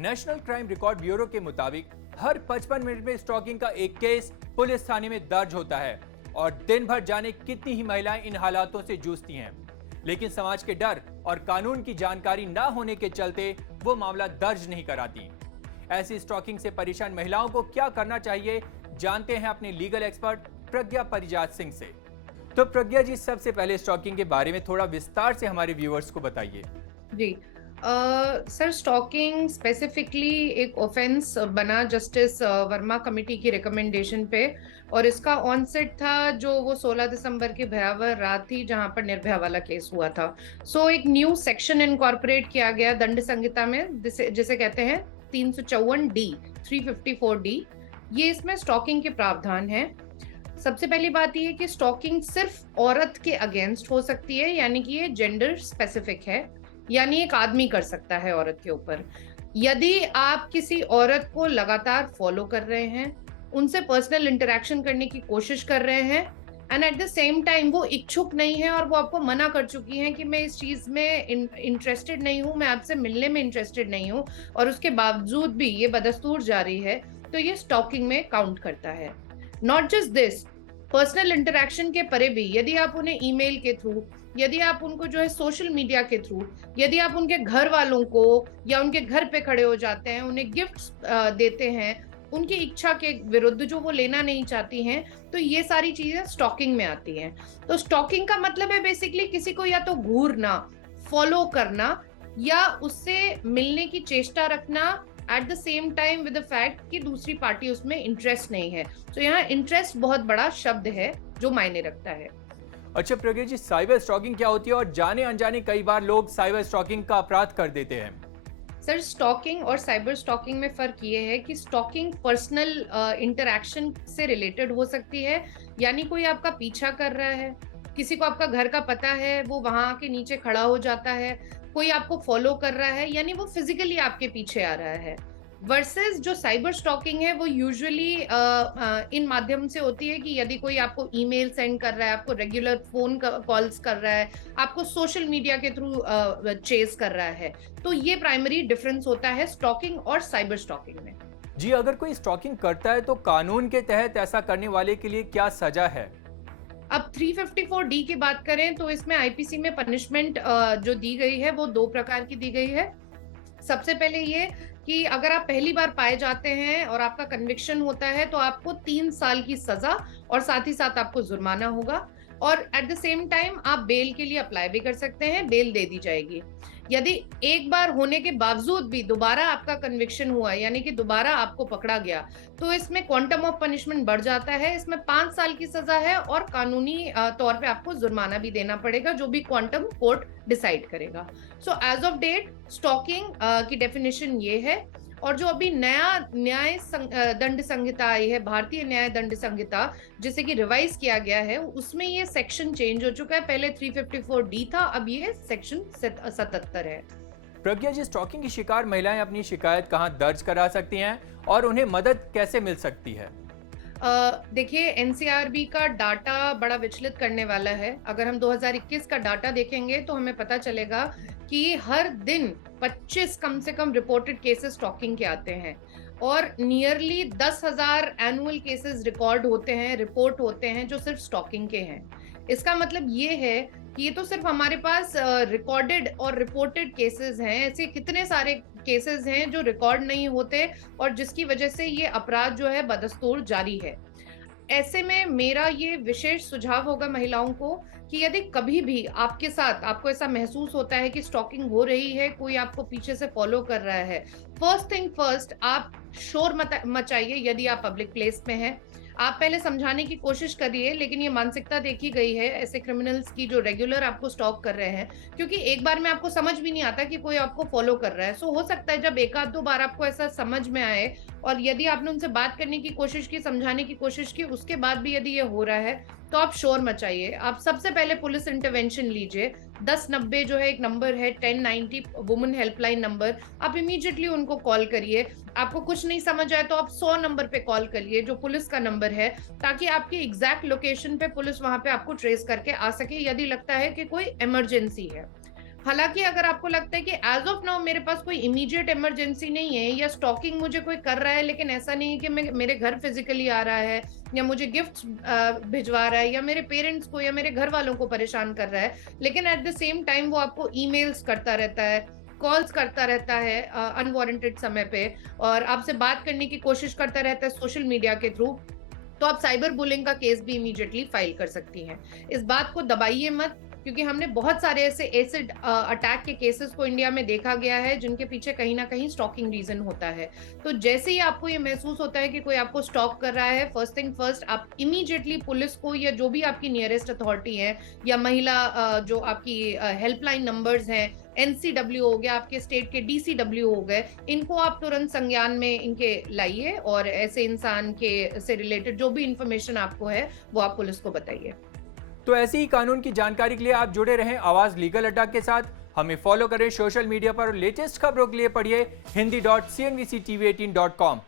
National crime record bureau के मुताबिक हर 55 minute में स्टॉकिंग का एक केस पुलिस थाने में दर्ज होता है और दिन भर जाने कितनी ही महिलाएं इन हालातों से जूझती हैं। लेकिन समाज के डर और कानून की जानकारी न होने के चलते वो मामला दर्ज नहीं कराती। ऐसी स्टॉकिंग से परेशान महिलाओं को क्या करना चाहिए, जानते हैं अपने लीगल एक्सपर्ट प्रज्ञा परिजात सिंह से। तो प्रज्ञा जी, सबसे पहले स्टॉकिंग के बारे में थोड़ा विस्तार से हमारे व्यूअर्स को बताइए। जी सर, स्टॉकिंग स्पेसिफिकली एक ऑफेंस बना जस्टिस वर्मा कमेटी की रिकमेंडेशन पे, और इसका ऑनसेट था जो वो 16 दिसंबर की भयावह रात थी जहां पर निर्भया वाला केस हुआ था। एक न्यू सेक्शन इनकॉर्पोरेट किया गया दंड संहिता में, जिसे कहते हैं 354D, 354D। ये इसमें स्टॉकिंग के प्रावधान हैं। सबसे पहली बात यह है कि स्टॉकिंग सिर्फ औरत के अगेंस्ट हो सकती है, यानी कि ये जेंडर स्पेसिफिक है, यानी एक आदमी कर सकता है औरत के ऊपर। यदि आप किसी औरत को लगातार फॉलो कर रहे हैं, उनसे पर्सनल इंटरेक्शन करने की कोशिश कर रहे हैं, and at the same time वो इच्छुक नहीं है और वो आपको मना कर चुकी हैं कि मैं इस चीज में इंटरेस्टेड नहीं हूं, मैं आपसे मिलने में इंटरेस्टेड नहीं हूं, और उसके बावजूद भी ये बदस्तूर जारी है, तो ये स्टॉकिंग में काउंट करता है। Not just this, personal interaction के परे भी यदि आप उन्हें ईमेल के थ्रू, यदि आप उनको जो है सोशल मीडिया के थ्रू, यदि आप उनके घर वालों को या उनके घर पे खड़े हो जाते हैं, उन्हें गिफ्ट्स देते हैं उनकी इच्छा के विरुद्ध जो वो लेना नहीं चाहती हैं, तो ये सारी चीजें स्टॉकिंग में आती हैं। तो स्टॉकिंग का मतलब है बेसिकली किसी को या तो घूरना, फॉलो करना, या उससे मिलने की चेष्टा रखना, at the same time with the fact कि दूसरी पार्टी उसमें इंटरेस्ट नहीं है। तो यहाँ इंटरेस्ट बहुत बड़ा शब्द है जो मायने रखता है। अच्छा प्रज्ञा जी, साइबर स्टॉकिंग क्या होती है और जाने अनजाने कई बार लोग साइबर स्टॉकिंग का अपराध कर देते हैं। सर, स्टॉकिंग और साइबर स्टॉकिंग में फर्क ये है कि स्टॉकिंग पर्सनल इंटरेक्शन से रिलेटेड हो सकती है, यानी कोई आपका पीछा कर रहा है, किसी को आपका घर का पता है, वो वहां के नीचे खड़ा हो जाता है, कोई आपको फॉलो कर रहा है, यानी वो फिजिकली आपके पीछे आ रहा है। वर्सेस जो साइबर स्टॉकिंग है वो यूजुअली इन माध्यम से होती है कि यदि कोई आपको ईमेल सेंड कर रहा है, आपको रेगुलर फोन कॉल्स कर रहा है, आपको सोशल मीडिया के थ्रू चेस कर रहा है। तो ये प्राइमरी डिफरेंस होता है स्टॉकिंग और साइबर स्टॉकिंग में। जी, अगर कोई स्टॉकिंग करता है तो कानून के तहत ऐसा करने वाले के लिए क्या सजा है? अब 354D की बात करें तो इसमें आईपीसी में पनिशमेंट जो दी गई है वो 2 प्रकार की दी गई है। सबसे पहले ये कि अगर आप पहली बार पाए जाते हैं और आपका कन्विक्शन होता है तो आपको 3 साल की सजा और साथ ही साथ आपको जुर्माना होगा, और एट द सेम टाइम आप बेल के लिए अप्लाई भी कर सकते हैं, बेल दे दी जाएगी। यदि एक बार होने के बावजूद भी दोबारा आपका कन्विक्शन हुआ, यानी कि दोबारा आपको पकड़ा गया, तो इसमें क्वांटम ऑफ पनिशमेंट बढ़ जाता है। इसमें 5 साल की सजा है और कानूनी तौर पे आपको जुर्माना भी देना पड़ेगा, जो भी क्वांटम कोर्ट डिसाइड करेगा। So as of date stalking की डेफिनेशन ये है, और जो अभी नया दंड संहिता आई है, भारतीय न्याय दंड संहिता, जिसे कि रिवाइज किया गया है, उसमें ये सेक्शन चेंज हो चुका है। पहले 354D था, अब ये सेक्शन 77 है। प्रज्ञा जी, स्टॉकिंग की शिकार महिलाएं अपनी शिकायत कहां दर्ज करा सकती हैं और उन्हें मदद कैसे मिल सकती है? देखिए, एनसीआरबी का डाटा बड़ा विचलित करने वाला है। अगर हम 2021 का डाटा देखेंगे तो हमें पता चलेगा कि हर दिन 25 कम से कम रिपोर्टेड केसेस स्टॉकिंग के आते हैं, और नियरली 10,000 एनुअल केसेस रिकॉर्ड होते हैं, रिपोर्ट होते हैं, जो सिर्फ स्टॉकिंग के हैं। इसका मतलब ये है कि ये तो सिर्फ हमारे पास रिकॉर्डेड और रिपोर्टेड केसेस हैं, ऐसे कितने सारे केसेस हैं जो रिकॉर्ड नहीं होते और जिसकी वजह से ये अपराध जो है बदस्तूर जारी है। ऐसे में मेरा ये विशेष सुझाव होगा महिलाओं को कि यदि कभी भी आपके साथ आपको ऐसा महसूस होता है कि स्टॉकिंग हो रही है, कोई आपको पीछे से फॉलो कर रहा है, फर्स्ट थिंग फर्स्ट, आप शोर मचाइए। यदि आप पब्लिक प्लेस में हैं, आप पहले समझाने की कोशिश करिए, लेकिन ये मानसिकता देखी गई है ऐसे क्रिमिनल्स की जो रेगुलर आपको स्टॉक कर रहे हैं, क्योंकि एक बार में आपको समझ भी नहीं आता कि कोई आपको फॉलो कर रहा है। सो हो सकता है जब 1-2 बार आपको ऐसा समझ में आए और यदि आपने उनसे बात करने की कोशिश की, समझाने की कोशिश की, उसके बाद भी यदि ये हो रहा है, तो आप शोर मचाइए। आप सबसे पहले पुलिस इंटरवेंशन लीजिए। 1090 जो है एक नंबर है, 1090 वुमेन हेल्पलाइन नंबर, आप इमीडिएटली उनको कॉल करिए। आपको कुछ नहीं समझ आए तो आप 100 नंबर पे कॉल करिए, जो पुलिस का नंबर है, ताकि आपकी एग्जैक्ट लोकेशन पे पुलिस वहां पे आपको ट्रेस करके आ सके, यदि लगता है कि कोई इमरजेंसी है। हालांकि अगर आपको लगता है कि एज ऑफ नाउ मेरे पास कोई इमीडिएट इमरजेंसी नहीं है या स्टॉकिंग मुझे कोई कर रहा है, लेकिन ऐसा नहीं है कि मेरे घर फिजिकली आ रहा है या मुझे गिफ्ट्स भिजवा रहा है या मेरे पेरेंट्स को या मेरे घर वालों को परेशान कर रहा है, लेकिन एट द सेम टाइम वो आपको ईमेल्स करता रहता है, कॉल्स करता रहता है अनवारंटेड समय पे, और आपसे बात करने की कोशिश करता रहता है सोशल मीडिया के थ्रू, तो आप साइबर बुलिंग का केस भी इमीडिएटली फाइल कर सकती हैं। इस बात को दबाइए मत, क्योंकि हमने बहुत सारे ऐसे एसिड अटैक के केसेस को इंडिया में देखा गया है जिनके पीछे कहीं ना कहीं स्टॉकिंग रीजन होता है। तो जैसे ही आपको ये महसूस होता है कि कोई आपको स्टॉक कर रहा है, फर्स्ट थिंग फर्स्ट, आप इमीडिएटली पुलिस को या जो भी आपकी नियरेस्ट अथॉरिटी है या महिला जो आपकी हेल्पलाइन नंबर्स हैं, एनसीडब्ल्यू हो गया, आपके स्टेट के डीसीडब्ल्यू हो गए, इनको आप तुरंत संज्ञान में इनके लाइए और ऐसे इंसान के से रिलेटेड जो भी इंफॉर्मेशन आपको है वो आप पुलिस को बताइए। तो ऐसी ही कानून की जानकारी के लिए आप जुड़े रहें आवाज लीगल अड्डा के साथ। हमें फॉलो करें सोशल मीडिया पर और लेटेस्ट खबरों के लिए पढ़िए hindi.cnbctv18.com।